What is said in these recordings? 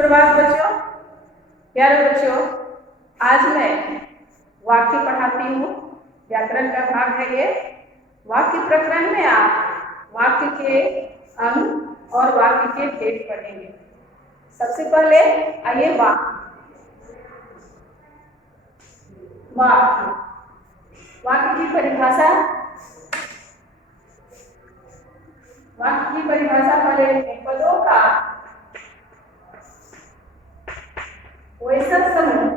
सुप्रभात बच्चों, प्यारे बच्चों। आज मैं वाक्य पढ़ाती हूँ। व्याकरण का भाग है ये। वाक्य प्रकरण में आप वाक्य के अंग और वाक्य के भेद पढ़ेंगे। सबसे पहले आइए वाक्य वाक्य की परिभाषा। वाक्य की परिभाषा पहले पदों का वैसा समूह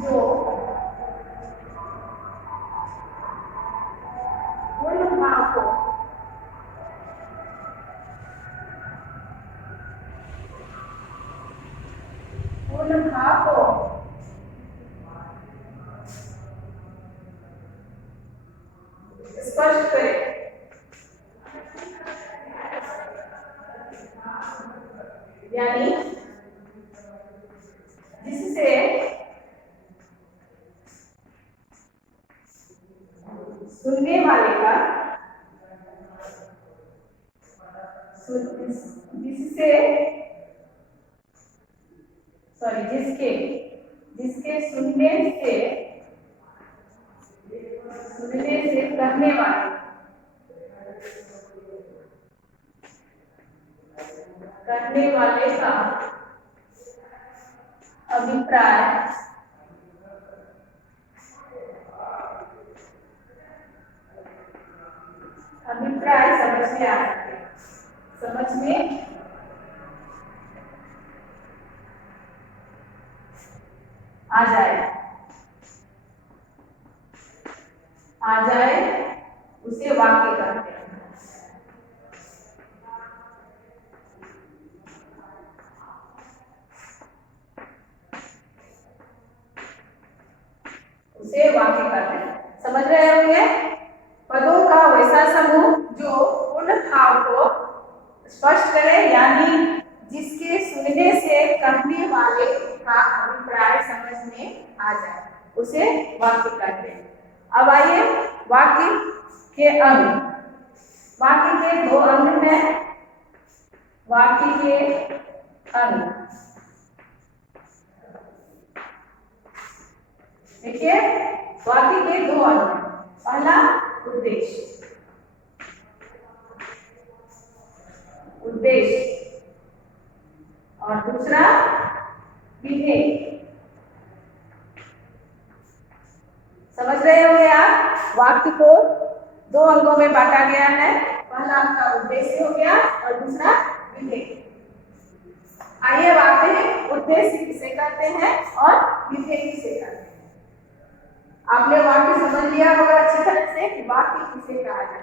जो पूर्ण भाव को स्पष्ट करे, यानी जिससे सुनने वाले का जिसके सुनने से कहने वाले का अभिप्राय समझ में आ जाए उसे वाक्य कहते हैं। समझ रहे होंगे? पदों का वैसा समूह जो पूर्ण भाव को स्पष्ट करे, यानी जिसके सुनने से कहने वाले का अभिप्राय समझ में आ जाए, उसे वाक्य कहते हैं। अब आइए वाक्य के अंग। वाक्य के दो अंग हैं। वाक्य के अंग देखिए, वाक्य के दो अंग। पहला उद्देश्य और दूसरा विधेय। समझ रहे होंगे आप? वाक्य को दो अंगों में बांटा गया है। पहला आपका उद्देश्य हो गया और दूसरा विधेय। आइए बातें हैं उद्देश्य किसे कहते हैं और विधेय किसे कहते हैं। आपने वाक्य समझ लिया होगा अच्छी तरह से कि वाक्य किसे कहा जाता है।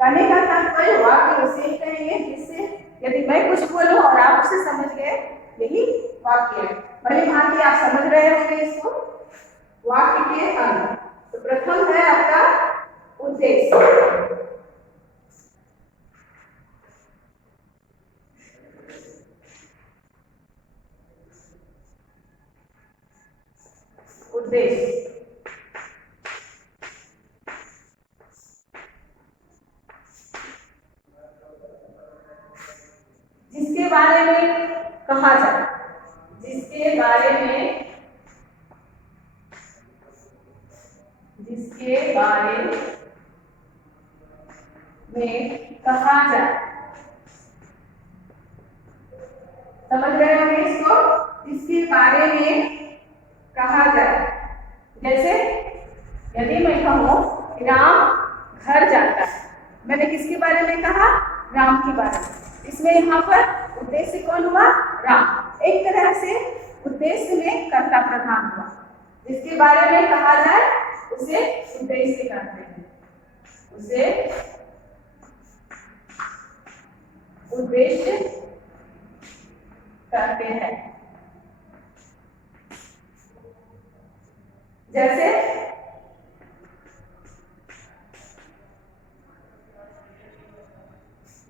कहने का तात्पर्य वाक्य उसे कहेंगे जिससे यदि मैं कुछ बोलूं और आप उसे समझ गए, यही वाक्य है। भली भांति आप समझ रहे होंगे इसको। वाक्य के अंग तो प्रथम है आपका उद्देश्य। जिसके बारे में कहा जाए, जिसके बारे में कहा जाए। समझ रहे होंगे इसको? जिसके बारे में कहा जाए। जैसे यदि मैं कहूं राम घर जाता है, मैंने किसके बारे में कहा? राम के बारे में। इसमें यहाँ पर उद्देश्य कौन हुआ? राम। एक तरह से उद्देश्य में कर्ता प्रधान हुआ। जिसके बारे में कहा जाए उसे उद्देश्य कहते हैं। उसे उद्देश्य कहते हैं।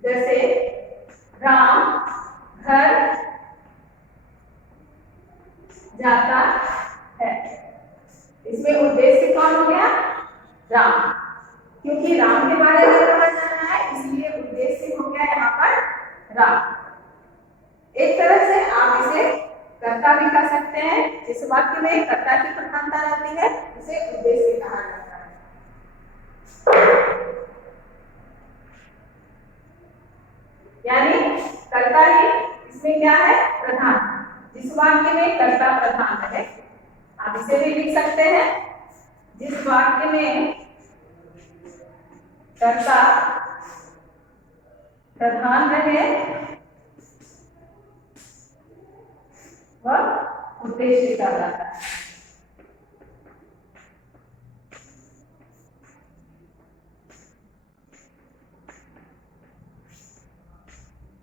जैसे राम घर जाता है, इसमें उद्देश्य कौन हो गया? राम। क्योंकि राम के बारे में कहा जा रहा है, इसलिए उद्देश्य हो गया राम। एक तरह से आप इसे कर्ता भी कह सकते हैं। जिस वाक्य में कर्ता की प्रधानता रहती है उसे उद्देश्य कहा जाता है। यानी कर्ता ही इसमें क्या है, प्रधान। जिस वाक्य में कर्ता प्रधान है, आप इसे भी लिख सकते हैं, जिस वाक्य में कर्ता प्रधान रहे वह उद्देश्य कहलाता है।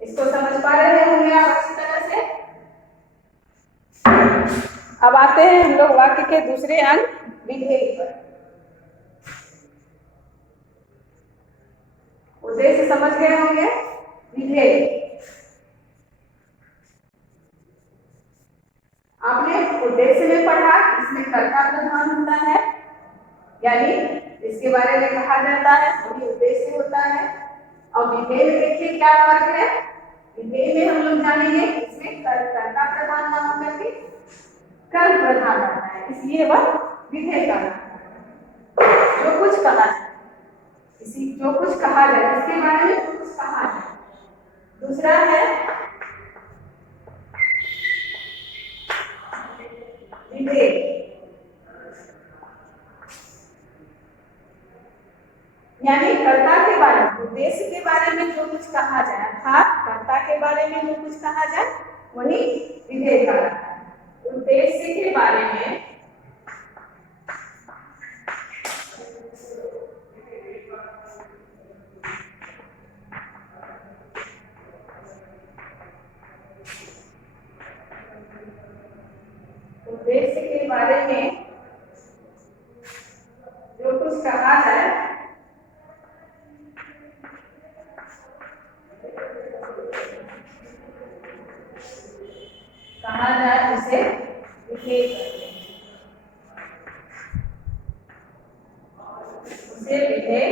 इसको समझ पा रहे होंगे आप अच्छी तरह से। अब आते हैं हम लोग वाक्य के दूसरे अंग विधेय पर। उद्देश्य समझ गए होंगे, विधेय। आपने उद्देश्य में पढ़ा, इसमें कर्ता प्रधान होता है, यानी इसके बारे में कहा जाता है वही उद्देश्य होता है। और विधेय में देखिए क्या फर्क है। विधेय में हम लोग जानेंगे इसमें कर्ता प्रधान ना होकर के कर्म प्रधान रहता है, इसलिए वह विधेय कहलाता है। जो कुछ कहा जाए, जो कुछ कहा जाए, इसके बारे में जो कुछ कहा जाए। दूसरा है विधेय। यानी कर्ता के बारे में, उद्देश्य के बारे में जो कुछ कहा जाए, अर्थात कर्ता के बारे में जो कुछ कहा जाए वही विधेय कहलाता है। उद्देश्य के बारे में जो कुछ कहा जाए उसे विधेय कहते हैं। उसे विधेय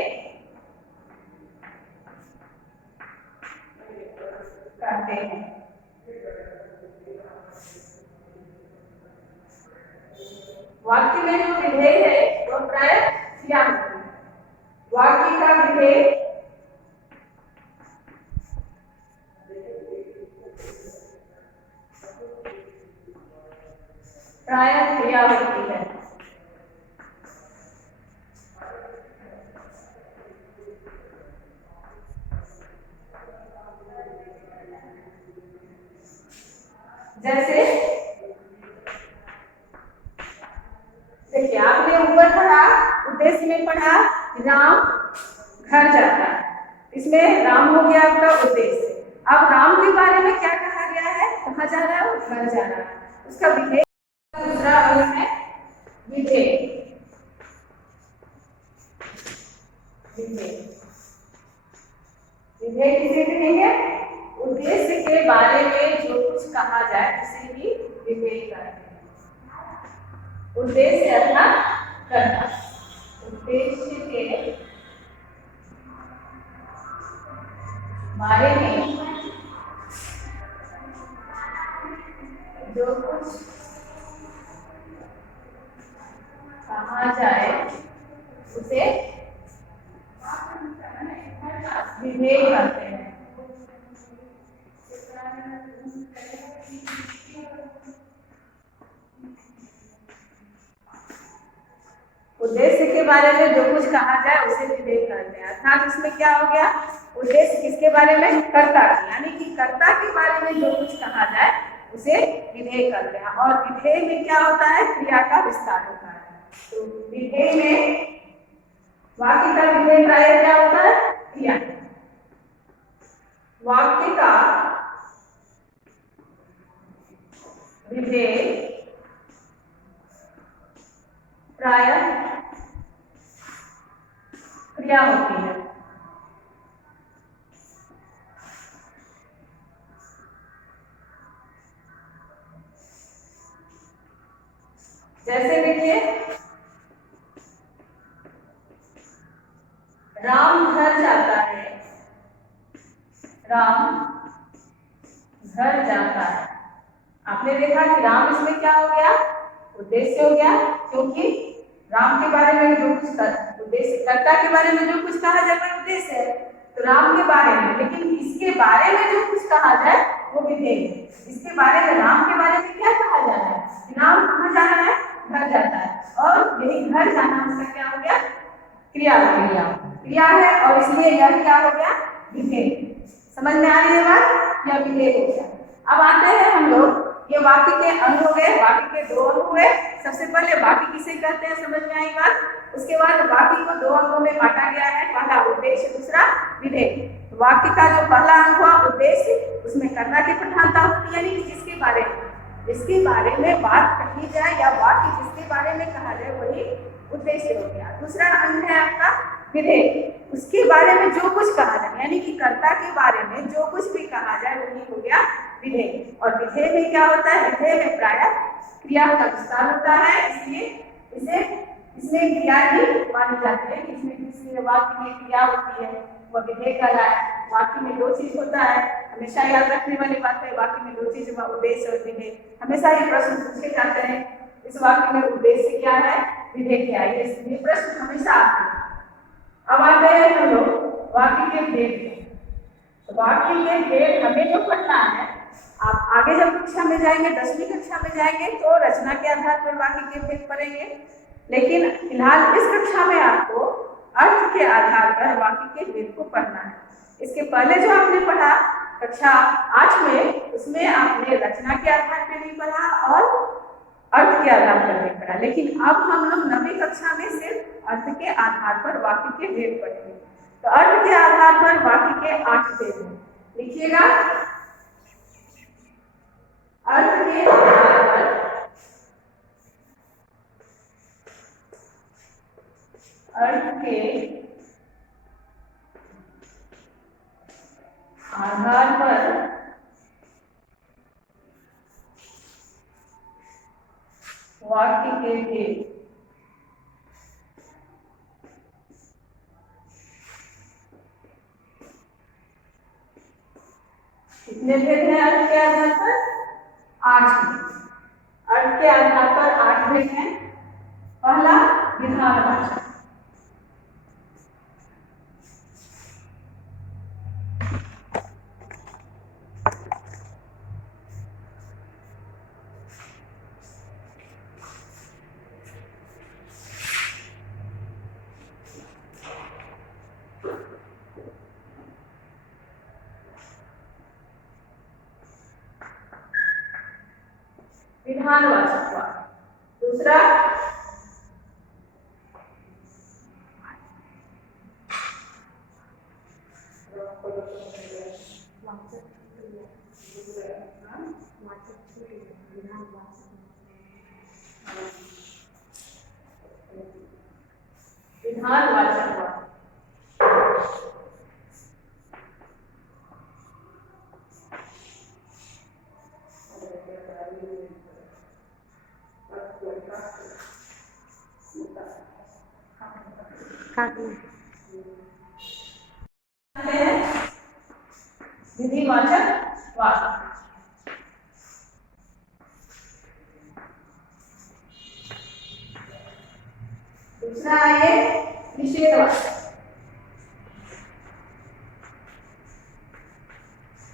कहते हैं। वाक्य में जो विधेय है वह प्राय क्रिया होती है। वाक्य का विधेय प्राय क्रिया होती है। जैसे देखिए, आपने ऊपर पढ़ा, उद्देश्य में पढ़ा राम घर जाता है, इसमें राम हो गया आपका उद्देश्य। अब राम के बारे में क्या कहा गया है, कहाँ जा रहा है, वो घर जा रहा है, उसका विधेय। दूसरा अंग है विधेय। विधेय किसे कहेंगे, उद्देश्य के बारे में जो कुछ कहा जाए उसे ही विधेय कहते हैं। उद्देश्य अर्थात कर्ता, उद्देश्य के बारे में जो कुछ कहा जाए उसे विधेय कहते हैं। उद्देश्य के बारे में जो कुछ कहा जाए उसे विधेय कहते हैं। अर्थात इसमें क्या हो गया, उद्देश्य किसके बारे में, कर्ता, यानी कि कर्ता के बारे में जो कुछ कहा जाए उसे विधेय कहते हैं। और विधेय में क्या होता है, क्रिया का विस्तार होता है। तो विधेय में वाक्य का विधेय प्राय क्या होता है, क्रिया। वाक्य का विधेय प्राय क्रिया होती है। जैसे देखिए, राम घर जाता है, राम घर जाता है। आपने देखा कि राम इसमें क्या हो गया, उद्देश्य हो गया, क्योंकि राम के बारे में जो कुछ उद्देश्य, कर्ता के बारे में जो कुछ कहा जाए वह उद्देश्य है, तो राम के बारे में। लेकिन इसके बारे में जो कुछ कहा जाए वो विधेय है। इसके बारे में, राम के बारे में क्या कहा जा रहा है कि राम कहाँ जा रहा है, घर जाता है, और यही घर जाना उसका क्या हो गया, क्रिया क्रिया क्रिया है, और इसलिए यह क्या हो गया, विधेय। समझ में आ रही है बात, यह विधेय हो गया। अब आते हैं हम लोग, ये वाक्य के अंग हो गए, वाक्य के दो अंग हुए। सबसे पहले वाक्य किसे कहते हैं समझ में आई बात। उसके बाद वाक्य को दो अंगों में बांटा गया है, पहला उद्देश्य, दूसरा विधेय। वाक्य का जो पहला अंग हुआ उद्देश्य, उसमें कर्ता की प्रधानता होती है, यानी कि जिसके बारे में बात कही जाए या वाक्य जिसके बारे में कहा जाए वही उद्देश्य हो गया। दूसरा अंग है आपका विधेय, उसके बारे में जो कुछ कहा जाए, यानी कि कर्ता के बारे में जो कुछ भी कहा जाए वही हो गया विधेय। और विधेय में क्या होता है, विधेय में प्रायः क्रिया का विस्तार होता है, इसलिए इसमें क्रिया ही मानी जाती है। इसमें किसी वाक्य में क्रिया होती है वह विधेय कहलाता है। वाक्य में दो चीज होता है, हमेशा याद रखने वाली बात है, वाक्य में दो चीज हुआ, उद्देश्य और विधेय। हमेशा ये प्रश्न पूछे जाते हैं, इस वाक्य में उद्देश्य क्या है, विधेय क्या है, ये प्रश्न हमेशा आते हैं। अब आते हैं हम लोग वाक्य के भेद। तो वाक्य के भेद हमें जो पढ़ना है, आप आगे जब कक्षा में जाएंगे, 10वीं कक्षा में जाएंगे तो रचना के आधार पर वाक्य के भेद पढ़ेंगे। लेकिन फिलहाल इस कक्षा में आपको अर्थ के आधार पर वाक्य के भेद को पढ़ना है। इसके पहले जो आपने पढ़ा कक्षा 8 में, उसमें आपने रचना के आधार पर नहीं पढ़ा और अर्थ के आधार पर नहीं पढ़ा। लेकिन अब हम लोग 9वीं कक्षा में सिर्फ अर्थ के आधार पर वाक्य के भेद पढ़ेंगे। तो अर्थ के आधार पर वाक्य के 8 भेद हैं, लिखिएगा। अर्थ के आधार पर वाक्य के भेद। कितने भेद हैं अर्थ के आधार पर? 8। अर्थ के आधार पर 8 भेद हैं। पहला विधानवाचक, विधानवाचक वाक्य। दूसरा विधानवाचक वाक्य। विधिवाचक वाक्य। दूसरा है निषेधवाचक।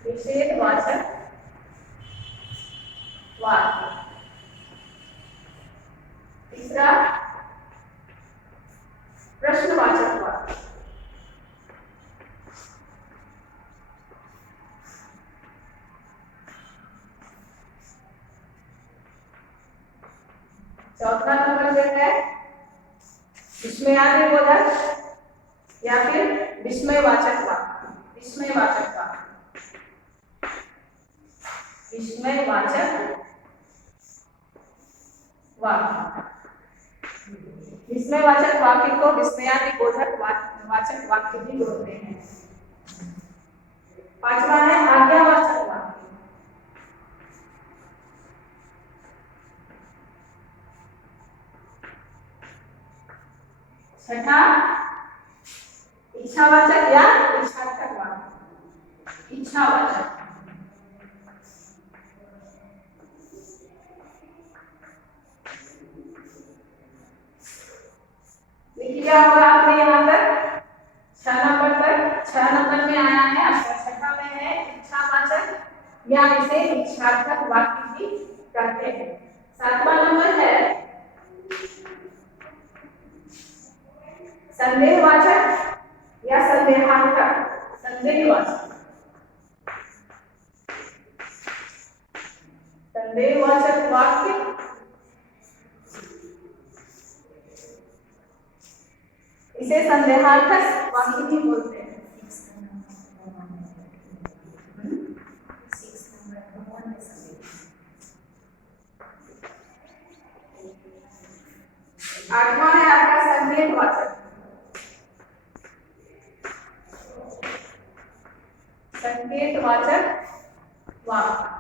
निषेधवाचक वाक्य। तीसरा प्रश्नवाचक वाक्य। चौथा नंबर पे है विस्मयादि बोधक या फिर विस्मयवाचक वाक्य। विस्मयवाचक वाक्य। विस्मयवाचक वाक्य। विस्मयवाचक वाक्य को विस्मयादि बोधक वाचक वाक्य भी बोलते हैं। पांचवा है आज्ञावाचक वाक्य। छठा इच्छावाचक या इच्छार्थक वाक्य। इच्छावाचक। किया होगा आपने यहाँ तक 6 नंबर तक। 6 नंबर में आया है, आपका छठा में है इच्छावाचक, या इसे इच्छार्थक वाक्य भी कहते हैं। 7वां नंबर है संदेहवाचक या संदेहार्थक। संदेहवाचक, संदेहवाचक वाक्य इसे संदेहार्थक वाक्य भी बोलते हैं। आठवां है आपका संदेहवाचक। संकेतवाचक वाक्य,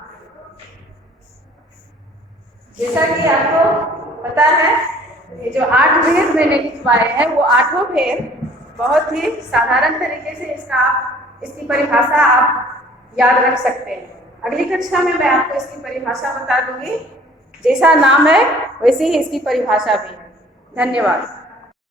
जैसा कि आपको पता है ये जो 8 भेद मैंने लिखवाए हैं वो 8 भेद बहुत ही साधारण तरीके से इसकी परिभाषा आप याद रख सकते हैं। अगली कक्षा में मैं आपको इसकी परिभाषा बता दूंगी। जैसा नाम है वैसी ही इसकी परिभाषा भी है। धन्यवाद।